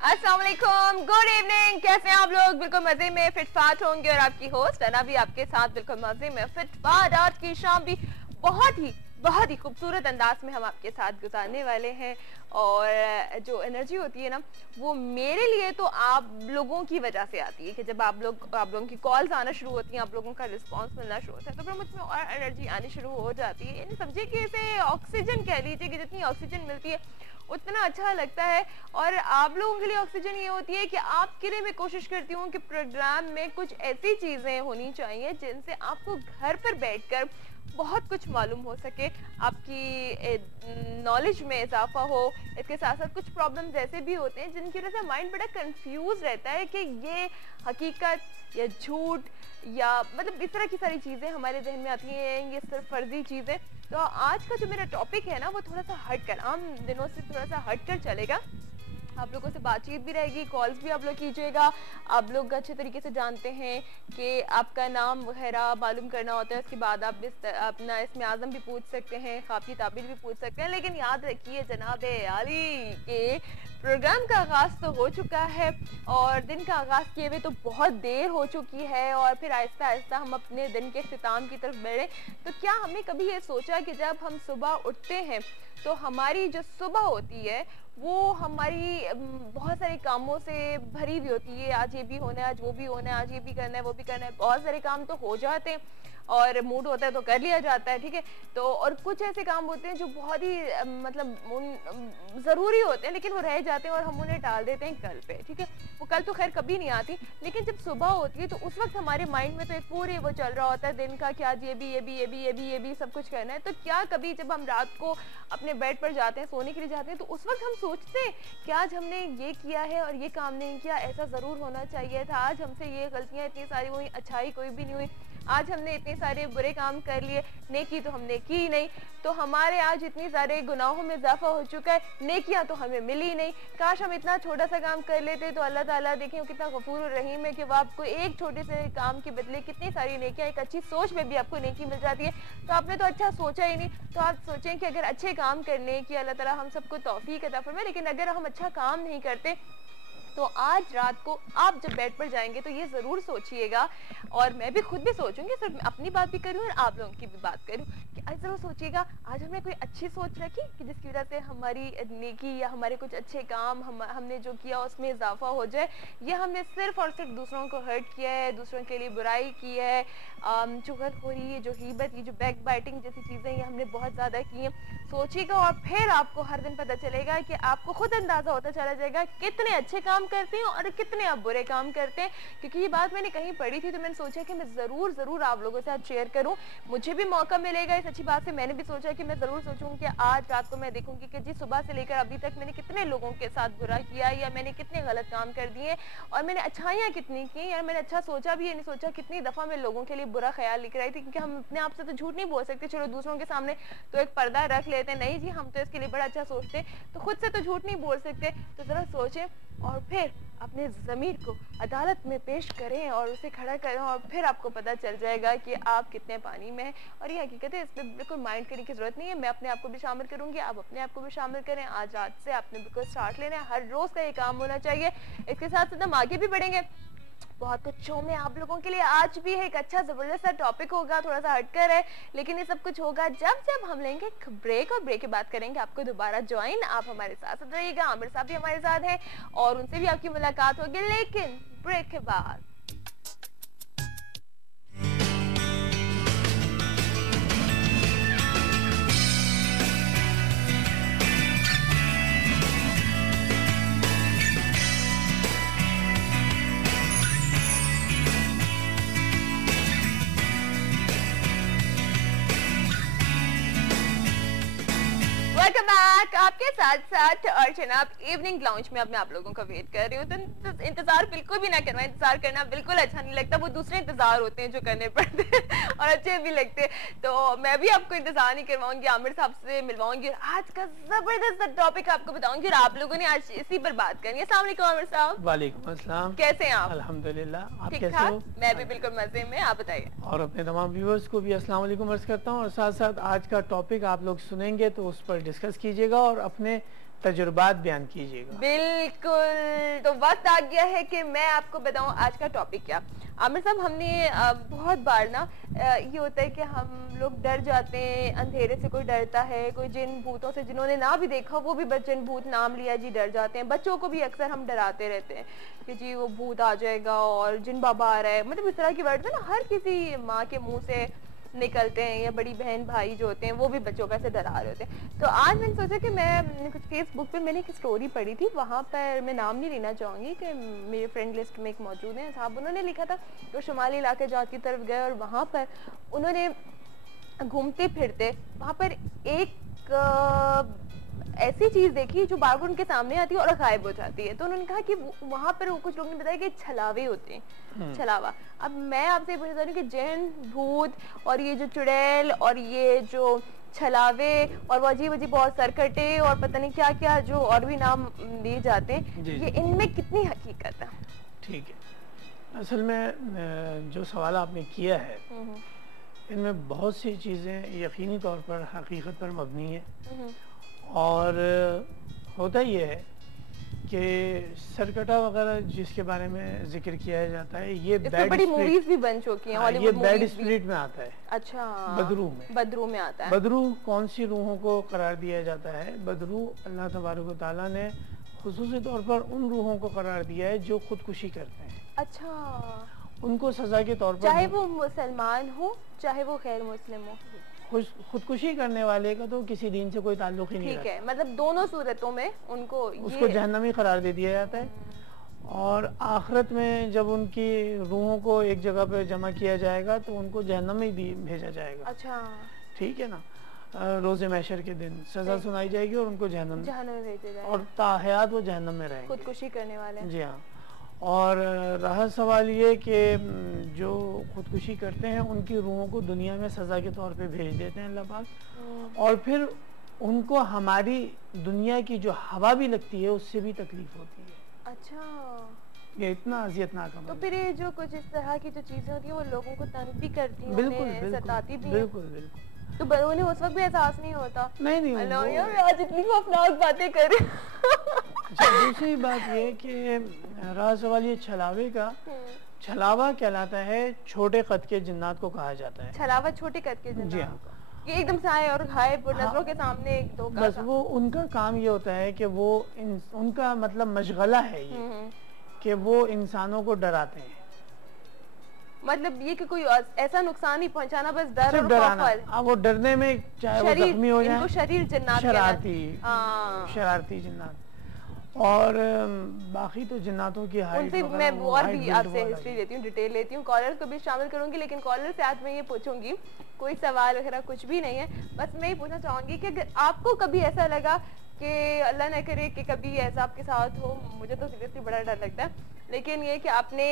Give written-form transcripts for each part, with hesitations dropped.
अस्सलाम वालेकुम, good evening. कैसे हैं आप लोग? बिल्कुल मजे में फिटफाट होंगे और आपकी होस्ट अना भी आपके साथ बिल्कुल मजे में फिटफाट। आज की शाम भी बहुत ही खूबसूरत अंदाज में हम आपके साथ गुजारने वाले हैं और जो एनर्जी होती है ना वो मेरे लिए तो आप लोगों की वजह से आती है कि जब आप लोगों की कॉल्स आना शुरू होती हैं, आप लोगों का रिस्पांस मिलना शुरू होता है तो फिर मुझ में और एनर्जी आनी शुरू हो जाती है। यानी समझिए कि इसे ऑक्सीजन कह लीजिए कि जितनी ऑक्सीजन मिलती है उतना अच्छा लगता है। और आप लोगों के लिए ऑक्सीजन ये होती है कि आपके लिए मैं कोशिश करती हूँ कि प्रोग्राम में कुछ ऐसी चीज़ें होनी चाहिए जिनसे आपको घर पर बैठकर बहुत कुछ मालूम हो सके, आपकी नॉलेज में इजाफा हो। इसके साथ साथ कुछ प्रॉब्लम्स ऐसे भी होते हैं जिनकी वजह से माइंड बड़ा कंफ्यूज रहता है कि ये हकीकत या झूठ या मतलब इस तरह की सारी चीज़ें हमारे जहन में आती हैं, ये सिर्फ फर्जी चीज़ें। तो आज का जो मेरा टॉपिक है ना वो थोड़ा सा हटकर, आम दिनों से थोड़ा सा हटकर चलेगा। आप लोगों से बातचीत भी रहेगी, कॉल्स भी आप लोग कीजिएगा। आप लोग अच्छे तरीके से जानते हैं कि आपका नाम वगैरह मालूम करना होता है, उसके बाद आप अपना इसमें आज़म भी पूछ सकते हैं, खाफी ताबिर भी पूछ सकते हैं। लेकिन याद रखिए जनाब आली के प्रोग्राम का आगाज़ तो हो चुका है और दिन का आगाज़ किए हुए तो बहुत देर हो चुकी है और फिर आहिस्ता आहिस्ता हम अपने दिन के इख्तिताम की तरफ बढ़े। तो क्या हमने कभी ये सोचा कि जब हम सुबह उठते हैं तो हमारी जो सुबह होती है वो हमारी बहुत सारे कामों से भरी हुई होती है। आज ये भी होना है, आज वो भी होना है, आज ये भी करना है, वो भी करना है। बहुत सारे काम तो हो जाते हैं और मूड होता है तो कर लिया जाता है, ठीक है। तो और कुछ ऐसे काम होते हैं जो बहुत ही मतलब ज़रूरी होते हैं लेकिन वो रह जाते हैं और हम उन्हें टाल देते हैं कल पे, ठीक है। वो कल तो खैर कभी नहीं आती, लेकिन जब सुबह होती है तो उस वक्त हमारे माइंड में तो एक पूरे वो चल रहा होता है दिन का कि आज ये भी सब कुछ करना है। तो क्या कभी जब हम रात को अपने बेड पर जाते हैं, सोने के लिए जाते हैं, तो उस वक्त हम सोचते हैं कि आज हमने ये किया है और ये काम नहीं किया, ऐसा ज़रूर होना चाहिए था, आज हमसे ये गलतियाँ इतनी सारी हुई, अच्छाई कोई भी नहीं हुई, आज हमने इतने सारे बुरे काम कर लिए, नेकी तो हमने की नहीं, तो हमारे आज इतने सारे गुनाहों में इजाफा हो चुका है, नेकियां तो हमें मिली नहीं। काश हम इतना छोटा सा काम कर लेते तो अल्लाह ताला देखें कितना गफूर और रहीम है कि वो आपको एक छोटे से काम के बदले कितनी सारी नेकियां, एक अच्छी सोच में भी आपको नेकी मिल जाती है। तो आपने तो अच्छा सोचा ही नहीं। तो आप सोचें कि अगर अच्छे काम करने की अल्लाह ताला हम सबको तौफीक अता फरमाए, लेकिन अगर हम अच्छा काम नहीं करते तो आज रात को आप जब बेड पर जाएंगे तो ये ज़रूर सोचिएगा, और मैं भी खुद भी सोचूंगी, सिर्फ अपनी बात भी करूँ और आप लोगों की भी बात करूँ, कि आज ज़रूर सोचिएगा आज हमने कोई अच्छी सोच रखी कि जिसकी वजह से हमारी नेकी या हमारे कुछ अच्छे काम हमने जो किया उसमें इजाफा हो जाए, या हमने सिर्फ और सिर्फ दूसरों को हर्ट किया है, दूसरों के लिए बुराई की है, चुगलखोरी, जो गीबत, ये जो बैक बाइटिंग जैसी चीज़ें ये हमने बहुत ज़्यादा की हैं। सोचिएगा और फिर आपको हर दिन पता चलेगा कि आपको खुद अंदाज़ा होता चला जाएगा कितने अच्छे काम करते हैं और कितने आप बुरे काम करते हैं। क्योंकि ये बात मैंने कहीं पढ़ी थी तो मैंने सोचा कि मैं ज़रूर आप लोगों से आज शेयर करूं, मुझे भी मौका मिलेगा इस अच्छी बात से। मैंने भी सोचा कि मैं ज़रूर सोचूं कि आज रात को मैं देखूंगी कि जी सुबह से लेकर अभी तक मैंने कितने लोगों के साथ बुरा किया या मैंने कितने गलत काम कर दिए और मैंने अच्छाइयाँ कितनी की, या मैंने अच्छा सोचा भी या नहीं सोचा। कितनी दफ़ा मैं लोगों के लिए बुरा ख्याल लिख रही थी, क्योंकि हम अपने आप से तो झूठ नहीं बोल सकते, चलो दूसरों के सामने तो एक पर्दा रख लेते हैं, नहीं जी हम तो इसके लिए बड़ा अच्छा सोचते हैं, तो खुद से तो झूठ नहीं बोल सकते। तो ज़रा सोचें और फिर अपने ज़मीर को अदालत में पेश करें और उसे खड़ा करें और फिर आपको पता चल जाएगा कि आप कितने पानी में हैं। और ये हकीकत है, इस पर बिल्कुल माइंड करने की ज़रूरत नहीं है। मैं अपने आप को भी शामिल करूँगी, आप अपने आप को भी शामिल करें। आज रात से आपने बिल्कुल स्टार्ट लेना है, हर रोज़ का ये काम होना चाहिए। इसके साथ साथ हम आगे भी बढ़ेंगे, बहुत कुछ शो में आप लोगों के लिए आज भी है एक अच्छा ज़बरदस्त सा टॉपिक होगा, थोड़ा सा हटकर है, लेकिन ये सब कुछ होगा जब हम लेंगे एक ब्रेक और ब्रेक के बाद करेंगे आपको दोबारा ज्वाइन। आप हमारे साथ रहिएगा, आमिर साहब भी हमारे साथ हैं और उनसे भी आपकी मुलाकात होगी, लेकिन ब्रेक के बाद। वेलकम बैक, आपके साथ साथ और जनाब इवनिंग लाउंज में अब मैं आप लोगों का वेट कर रही हूँ। तो इंतजार बिल्कुल भी ना करवाएं, इंतजार करना बिल्कुल अच्छा नहीं लगता, वो दूसरे इंतजार होते हैं जो करने पड़ते हैं और अच्छे भी लगते हैं। तो मैं भी आपको इंतजार नहीं करवाऊंगी, आमिर साहब से मिलवाऊंगी और आज का जबरदस्त टॉपिक आपको बताऊंगी और आप लोगों ने आज इसी पर बात करनी है। अस्सलाम वालेकुम आमिर साहब। वालेकुम अस्सलाम, कैसे हैं आप? अल्हम्दुलिल्लाह, आप ठीक कैसे ठाक? हो? मैं भी बिल्कुल मजे में, आप बताइए। और अपने तमाम व्यूअर्स को भी अस्सलाम वालेकुम अर्ज करता हूँ और साथ साथ आज का टॉपिक आप लोग सुनेंगे तो उस पर डिस्कस कीजिएगा और अपने तजुर्बात बयान कीजिएगा। बिल्कुल, तो वक्त आ गया है कि मैं आपको बताऊं आज का टॉपिक क्या। आमिर साहब, हमने बहुत बार ना ये होता है कि हम लोग डर जाते हैं, अंधेरे से कोई डरता है, कोई जिन भूतों से जिन्होंने ना भी देखा वो भी बस जिन भूत नाम लिया जी डर जाते हैं। बच्चों को भी अक्सर हम डराते रहते हैं कि जी वो भूत आ जाएगा और जिन बाबा आ रहा है, मतलब इस तरह की वर्ड ना हर किसी माँ के मुंह से निकलते हैं, या बड़ी बहन भाई जो होते हैं वो भी बच्चों को ऐसे डरा रहे होते हैं। तो आज मैंने सोचा कि मैं कुछ फेसबुक पे मैंने एक स्टोरी पढ़ी थी, वहाँ पर मैं नाम नहीं लेना चाहूँगी कि मेरे फ्रेंड लिस्ट में एक मौजूद है साहब, उन्होंने लिखा था तो शुमाली इलाके जात की तरफ गए और वहाँ पर उन्होंने घूमते फिरते वहाँ पर एक ऐसी चीज देखी जो बार बार उनके सामने आती है और गायब हो जाती है। तो उन्होंने कहा कि वहां पर कुछ लोगों ने बताया कि छलावे होते हैं, छलावा। अब मैं आपसे पूछना चाह रही हूँ कि जिन भूत और ये जो चुड़ैल और ये जो छलावे और वो अजीब अजीब और सरकटे और पता नहीं क्या क्या जो और भी नाम दिए जाते हैं, ये इनमें कितनी हकीकत है? ठीक है, असल में जो सवाल आपने किया है इनमें बहुत सी चीज़ें यकीनी तौर पर हकीकत पर मबनी है। और होता ये है कि सरकटा वगैरह जिसके बारे में जिक्र किया जाता है, ये बड़ी मूवीज भी बन चुकी हैं, ये बैड स्पिरिट में आता है। अच्छा, बदरू में आता है। बदरू कौन सी रूहों को करार दिया जाता है? बदरू अल्लाह तबारक व तआला ने खुसूसी तौर पर उन रूहों को करार दिया है जो खुदकुशी करते हैं। अच्छा, उनको सजा के तौर पर, चाहे वो मुसलमान हो चाहे वो गैर मुस्लिम हो, खुदकुशी करने वाले का तो किसी दीन से कोई ताल्लुक ही नहीं ठीक है, मतलब दोनों सूरतों में उसको जहन्नमी करार दे दिया जाता है। और आखिरत में जब उनकी रूहों को एक जगह पे जमा किया जाएगा तो उनको जहन्नम में भेजा जाएगा। अच्छा, ठीक है ना। रोज़े महशर के दिन सजा सुनाई जाएगी और उनको जहन्नम में भेजा जाएगा और ताहयात वो जहन्नम में रहेंगे, खुदकुशी करने वाले। जी हाँ। और रहा सवाल ये कि जो खुदकुशी करते हैं उनकी रूहों को दुनिया में सज़ा के तौर पे भेज देते हैं अल्लाह पाक, और फिर उनको हमारी दुनिया की जो हवा भी लगती है उससे भी तकलीफ होती है। अच्छा, ये इतना अजियतनाक है। तो फिर ये जो कुछ इस तरह की जो चीज़ें होती हैं वो लोगों को तंग भी करती हैं, बिल्कुल सताती भी। बिल्कुल। तो उन्हें उस वक्त भी एहसास नहीं होता? नहीं यार आज इतनी खौफनाक बातें कर रहे। दूसरी बात ये कि रहा सवाल ये छलावे का, छलावा कहलाता है छोटे कद के जिन्नात को कहा जाता है। छलावा छोटे कद के जिन्नात? जी हाँ। ये एकदम से आए और गायब नजरों के सामने एक दो बस वो उनका काम ये होता है कि वो उनका मतलब मशगला है ये कि वो इंसानों को डराते हैं। मतलब ये कि कोई ऐसा नुकसान नहीं पहुंचाना, बस डर और डराना। अब वो डरने में चाहे वो जख्मी हो जाए, शरीर जिन्नात, शरारती जिन्नात। और बाकी तो जिन्नातों की हाइट मैं और भी आपसे हिस्ट्री लेती हूँ, डिटेल लेती हूँ, कॉलर्स को भी शामिल करूंगी, लेकिन कॉलर से आज मैं ये पूछूंगी, कोई सवाल वगैरह कुछ भी नहीं है, बस मैं ये पूछना चाहूंगी कि अगर आपको कभी ऐसा लगा कि अल्लाह न करे कि कभी ऐसा आपके साथ हो, मुझे तो सीरियसली बड़ा डर लगता है, लेकिन ये कि आपने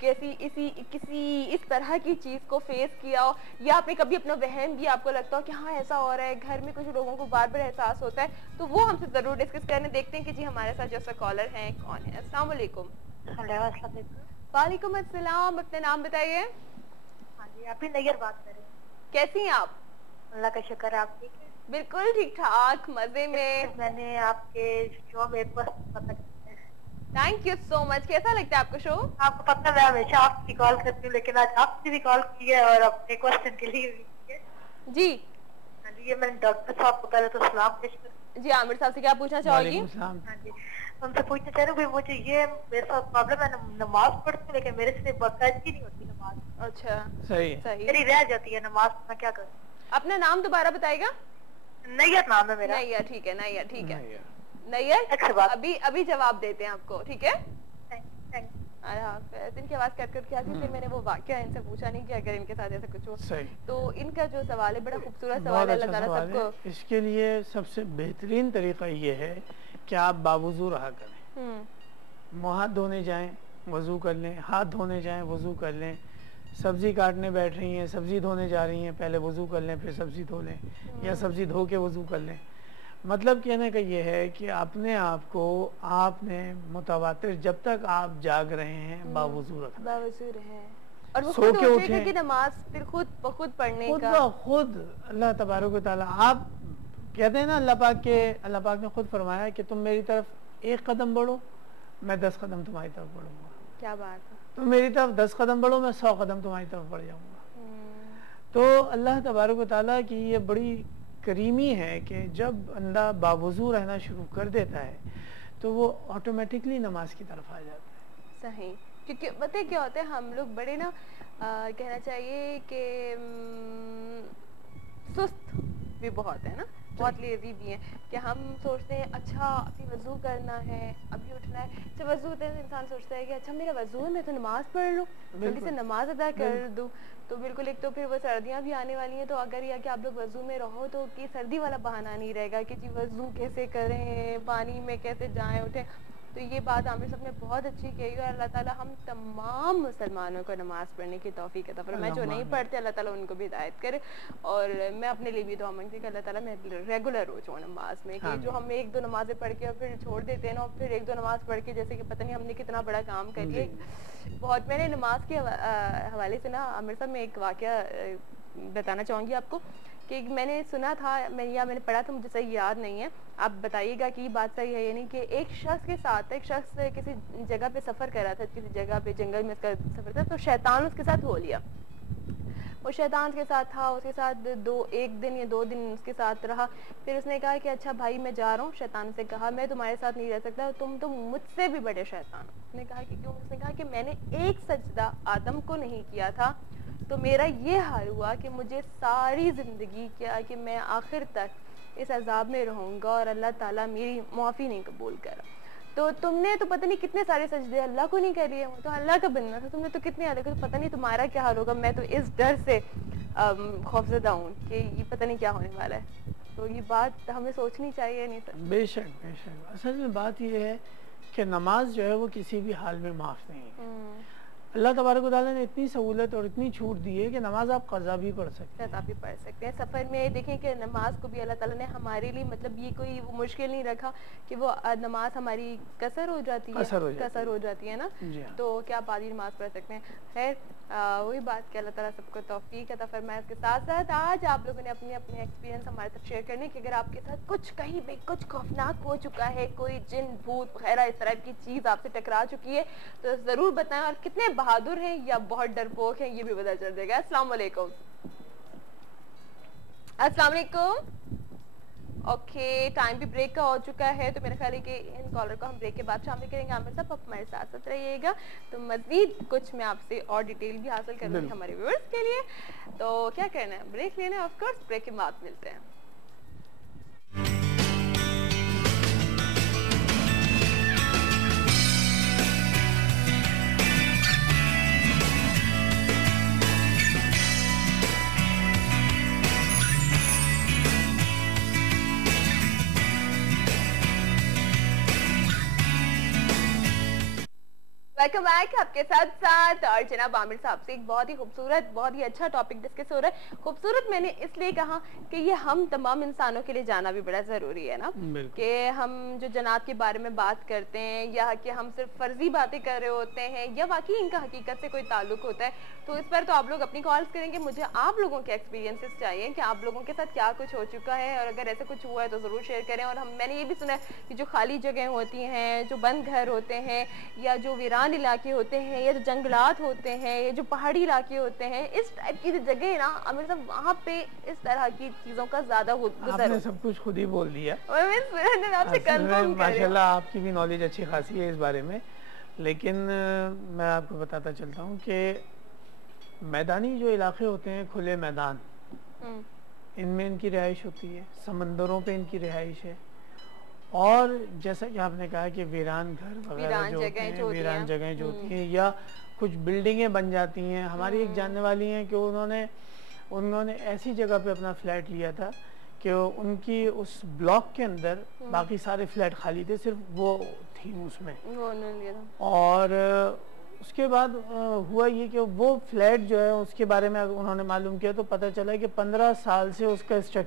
किसी इस तरह की चीज को फेस किया हो, या आपने कभी अपना वहम भी आपको लगता हो कि हाँ ऐसा हो रहा है, घर में कुछ लोगों को बार बार एहसास होता है, तो वो हमसे जरूर डिस्कस करने। देखते हैं कि जी हमारे साथ जैसा कॉलर हैं कौन है। अस्सलाम वालेकुम। वालेकुम अस्सलाम, अपना नाम बताइए। हाँ जी, आप ही नैयर बात कर रहे हैं। कैसी हैं आप? अल्लाह का शुक्र है, आप ठीक है? बिल्कुल ठीक ठाक, मजे में। मैंने आपके शो में पता, थैंक यू सो मच। कैसा लगता है आपको शो? आपको पता है मैं हमेशा आपकी कॉल करती हूँ, लेकिन आज आपसे भी कॉल की है और अपने क्वेश्चन के लिए भी की है। जी हाँ जी, ये मैंने डॉक्टर साहब को पहले तो सलाम पेश कर। जी, आमिर साहब से क्या पूछना चाहोगी? हाँ जी, उनसे पूछना चाह रही हूँ, मुझे ये मेरे साथ प्रॉब्लम है, नमाज पढ़ती हूँ लेकिन मेरे से बाकायदगी नहीं होती नमाज। अच्छा, सही मेरी रह जाती है नमाज, मैं क्या करूँ? अपना नाम दोबारा बताएगा? नैयर नाम है मेरा। नैयर, ठीक है नैयर, ठीक है नैयर। अभी जवाब देते हैं आपको, ठीक है? इनकी आवाज कट कर क्या थी, मैंने वो वाकया इनसे पूछा नहीं कि अगर इनके साथ ऐसा कुछ हो तो इनका जो सवाल है बड़ा खूबसूरत सवाल है। अल्लाह ताला सबको इसके लिए सबसे बेहतरीन तरीका ये है कि आप बावुजू रहा करें, मुँह हाथ धोने जाएं वजू कर लें, हाथ धोने जाएं वजू कर लें, सब्जी काटने बैठ रही हैं, सब्जी धोने जा रही हैं, पहले वजू कर लें फिर सब्जी धो लें, या सब्जी धो के वजू कर लें। मतलब कहने का ये है कि अपने आप को आपने मुतवातिर जब तक आप जाग रहे हैं बावजू रखना, बावजू रहे और वो सो के उठे कि नमाज फिर खुद पढ़ने का खुद अल्लाह तबारक व तआला, आप कहते हैं ना अल्लाह पाक ने खुद फरमाया कि तुम मेरी तरफ 1 कदम बढ़ो, मैं 10 कदम तुम्हारी तरफ बढ़ूंगा। क्या बात है। तुम मेरी तरफ 10 कदम बढ़ो, मैं 100 कदम तुम्हारी तरफ बढ़ जाऊंगा। तो अल्लाह तबारक व तआला की ये बड़ी करीमी है कि जब बंदा बावजू रहना शुरू कर देता है तो वो ऑटोमेटिकली नमाज की तरफ आ जाता है। सही, क्योंकि पता है क्या होता है, हम लोग बड़े ना कहना चाहिए कि सुस्त भी बहुत है ना, बहुत लेजी भी हैं कि हम सोचते हैं अच्छा अभी वजू करना है, अभी उठना है। जब वजू होता है इंसान सोचता है कि अच्छा मेरा वजू है, मैं तो नमाज पढ़ लूँ, जल्दी से नमाज अदा कर दूँ। तो बिल्कुल, एक तो फिर वो सर्दियाँ भी आने वाली हैं, तो अगर या कि आप लोग वजू में रहो तो कि सर्दी वाला बहाना नहीं रहेगा कि जी वजू कैसे करें, पानी में कैसे जाएं उठें। तो ये बात आमिर साहब ने बहुत अच्छी कही है। अल्लाह ताला हम तमाम मुसलमानों को नमाज पढ़ने की तौफीक अता फरमाए। जो नहीं पढ़ते अल्लाह ताला उनको भी हिदायत करे। और मैं अपने लिए भी दुआ मांगती हूँ कि अल्लाह ताला मैं रेगुलर हो जाऊँ नमाज में, कि जो हम 1-2 नमाजें पढ़ के और फिर छोड़ देते हैं ना, और फिर 1-2 नमाज पढ़ के जैसे कि पता नहीं हमने कितना बड़ा काम कर लिया। बहुत मैंने नमाज के हवाले से ना आमिर साहब में एक वाकया बताना चाहूँगी आपको कि मैंने सुना था, मैंने पढ़ा था, मुझे सही याद नहीं है, आप बताइएगा कि ये बात सही है या नहीं, कि एक शख्स के साथ एक शख्स किसी जगह पे सफ़र कर रहा था, किसी जगह पे जंगल में उसका सफ़र था, तो शैतान उसके साथ हो लिया। वो शैतान के साथ था, उसके साथ 1 दिन या 2 दिन उसके साथ रहा। फिर उसने कहा कि अच्छा भाई मैं जा रहा हूँ। शैतान से कहा मैं तुम्हारे साथ नहीं रह सकता, तुम तो मुझसे भी बड़े शैतान। उसने कहा कि क्यों? उसने कहा कि मैंने एक सजदा आदम को नहीं किया था, तो मेरा ये हाल हुआ कि मुझे सारी ज़िंदगी क्या कि मैं आखिर तक इस अजाब में रहूँगा और अल्लाह ताला मेरी माफ़ी नहीं कबूल करा। तो तुमने तो पता नहीं कितने सारे सजदे अल्लाह को नहीं कर लिए, तो अल्लाह का बनना था, तुमने तो कितने अलग, तो पता नहीं तुम्हारा क्या हाल होगा। मैं तो इस डर से खौफजदा हूँ कि ये पता नहीं क्या होने वाला है। तो ये बात हमें सोचनी चाहिए नहीं सर? बेशक बेशक। असल में बात ये है कि नमाज जो है वो किसी भी हाल में माफ़ नहीं है। अल्लाह तबारक व तआला ने इतनी सहूलत और इतनी छूट दी है कि नमाज आप क़ज़ा भी पढ़ सकते हैं। आप भी पढ़ सकते हैं। सफ़र में देखें कि नमाज को भी अल्लाह ताला ने हमारे लिए मतलब ये कोई वो मुश्किल नहीं रखा कि वो नमाज हमारी कसर हो जाती है, कसर हो जाती है ना, तो क्या आप आधी नमाज पढ़ सकते हैं। खैर वही बात कि अल्लाह ताला सबको तौफीक अता फरमाए। उसके साथ साथ आज आप लोगों ने अपने अपने एक्सपीरियंस हमारे साथ शेयर करने कि अगर आपके साथ कुछ कहीं भी कुछ खौफनाक हो चुका है, कोई जिन भूत वगैरह इस तरह की चीज़ आपसे टकरा चुकी है, तो ज़रूर बताएं। और कितने बहादुर हैं या बहुत डरपोक हैं ये भी पता चल जाएगा। अस्सलाम वालेकुम। अस्सलाम वालेकुम। ओके, टाइम भी ब्रेक का हो चुका है, तो मेरा ख्याल है कि इन कॉलर को हम ब्रेक के बाद शामिल करेंगे। आमिर साहब आप हमारे साथ साथ रहिएगा, तो मजीद कुछ मैं आपसे और डिटेल भी हासिल करूँगी हमारे व्यूअर्स के लिए। तो क्या करना है, ब्रेक लेना है, ऑफ कोर्स ब्रेक के बाद मिलते हैं। वेलकम बैक, आपके साथ साथ और जनाब आमिर साहब से एक बहुत ही खूबसूरत बहुत ही अच्छा टॉपिक डिस्कस हो रहा है। खूबसूरत मैंने इसलिए कहा कि ये हम तमाम इंसानों के लिए जाना भी बड़ा ज़रूरी है ना, कि हम जो जनाब के बारे में बात करते हैं या कि हम सिर्फ फर्जी बातें कर रहे होते हैं या वाकई इनका हकीकत से कोई ताल्लुक होता है, तो इस पर तो आप लोग अपनी कॉल्स करेंगे। मुझे आप लोगों के एक्सपीरियंसेस चाहिए कि आप लोगों के साथ क्या कुछ हो चुका है, और अगर ऐसा कुछ हुआ है तो ज़रूर शेयर करें। और मैंने ये भी सुना है कि जो खाली जगह होती हैं, जो बंद घर होते हैं, या जो वीरान इलाके होते हैं, या जो जंगलात होते हैं, या जो पहाड़ी इलाके होते हैं, इस टाइप की जगह ना आमिर साहब वहाँ पे इस तरह की चीजों का ज्यादा आपने सब कुछ खुद ही बोल दिया। माशाल्लाह आपकी भी नॉलेज अच्छी खासी है इस बारे में। लेकिन मैं आपको बताता चलता हूँ कि मैदानी जो इलाके होते हैं, खुले मैदान, इनमें इनकी रिहाइश होती है, समंदरों पे इनकी रिहाइश है, और जैसा कि आपने कहा कि वीरान घर वगैरह जो होते हैं, वीरान जगहें जो होती हैं, या कुछ बिल्डिंगें बन जाती हैं। हमारी एक जानने वाली हैं कि उन्होंने ऐसी जगह पे अपना फ्लैट लिया था कि उनकी उस ब्लॉक के अंदर बाकी सारे फ्लैट खाली थे, सिर्फ वो थी उसमें। और उसके बाद हुआ ये कि वो फ्लैट जो है उसके बारे में उन्होंने मालूम किया तो पता चला कि 15 साल से उसका स्ट्रक्चर